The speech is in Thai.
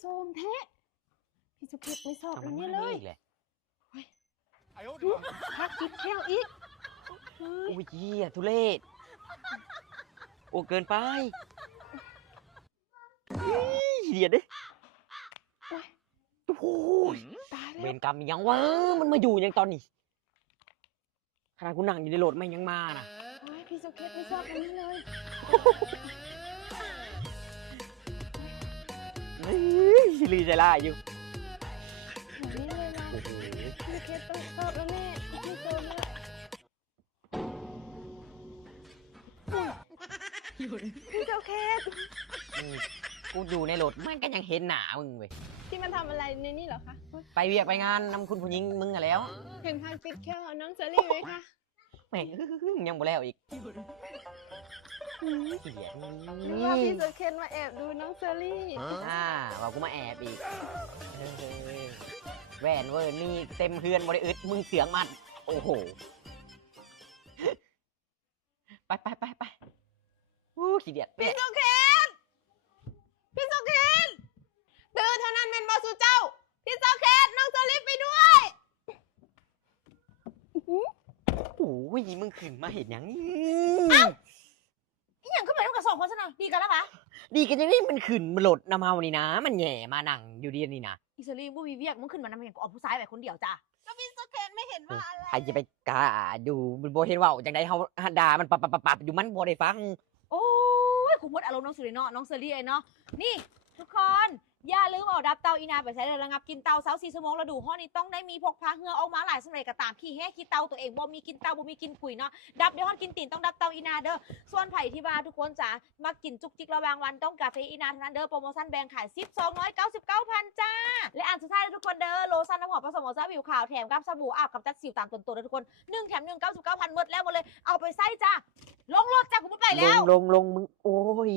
โสมแท้พี่สุเกตไม่ชอบแล้วเนี่ยเลยพักกินแก้วอีกโอ้ยเหี้ยทุเรศโอ้เกินไปเหี้ยดิโอ้โหตายเวแล้วรกรรมยังวะมันมาอยู่ยังตอนนี้ขนาดกูนั่งอยู่ในรถไม่ยังมานะ พี่สุเกตไม่ชอบแล้วเนี่ยเลยชิลีใจล่าอยู่แบบนี้เลยนะ โอ้โห พี่สุเกตต้องชอบแล้วแน่พี่โสมเลยพี่สุเกต กูอยู่ในรถมันก็ยังเห็นหนามึงเว้ย ที่มันทำอะไรในนี่เหรอคะ ไปเวียกไปงานนำคุณผู้หญิงมึงอะแล้ว เห็นพักติดแก้วน้องเซรี่ไหมคะ แม่งยังบ่แล้วอีกเสีย นึกว่าพี่สุเกตมาแอบดูน้องเซรี่ ว่ากูมาแอบอีกแหวนเวอร์นี่เต็มเฮือนบริอึดมึงเสียงมันโอ้โหไปขี้เดียด พี่สุเกตพี่สุเกตตื่นเท่านั้นเป็นบอสุเจ้าพี่สุเกตน้องเซรี่ไปด้วย โอ้ยมึงขึ้นมาเห็นยัง อีหยังขึ้นไปต้องกับสองคนซะหน่อยดีกันแล้วปะ ดีกันยังนี่มันขึ้นมันโหลดน้ำเมานี่นะ มันแหย่มานั่งอยู่ดีนี่นะ อิสรีบูวีเวียกมึงขึ้นมานำเห็นกูเอาผู้ชายไปคนเดียวจ้า ก็พี่สุเกตไม่เห็นว่าอะไร ใครจะไปกล้าดูมันโบเห็นว่าจังไดเขาด่ามันปับอยู่มันโบได้ฟัง โอ้ยกูหมดอารมณ์น้องสุริเนาะน้องเซรี่ไอ้เนาะนี่ทุกคนอย่าลืมเอาดับเตาอีนาไปใช้เลยระงับกินเตาเสา4 ชั่วโมงแล้วดูห้อนี้ต้องได้มีพกพาเหงื่อออกมาหลายสมัยกระตามขี้แห้ขี้เตาตัวเองบ่มีกินเตาบ่มีกินปุ๋ยเนาะดับเดี๋ยวห้อนกินตีนต้องดับเตาอีนาเด้อส่วนไผ่ที่บ้านทุกคนจ๋ามากินจุกจิกระหวางวันต้องกาเฟอีนาเท่านั้นเด้อโปรโมชั่นแบ่งขาย1299,000จ้าและอันสุดท้ายทุกคนเด้อโลชั่นน้ำหอมผสมโอซาวิวขาวแถมกับสบู่อาบกับจัดสิวตามต้นตัวทุกคน1 แถม 1 99,000หมดแล้วหมดเลยเอาไปใส่จ้าลงรถจ้ากูไม่ไปแล้ว ลงมึงโอ้ย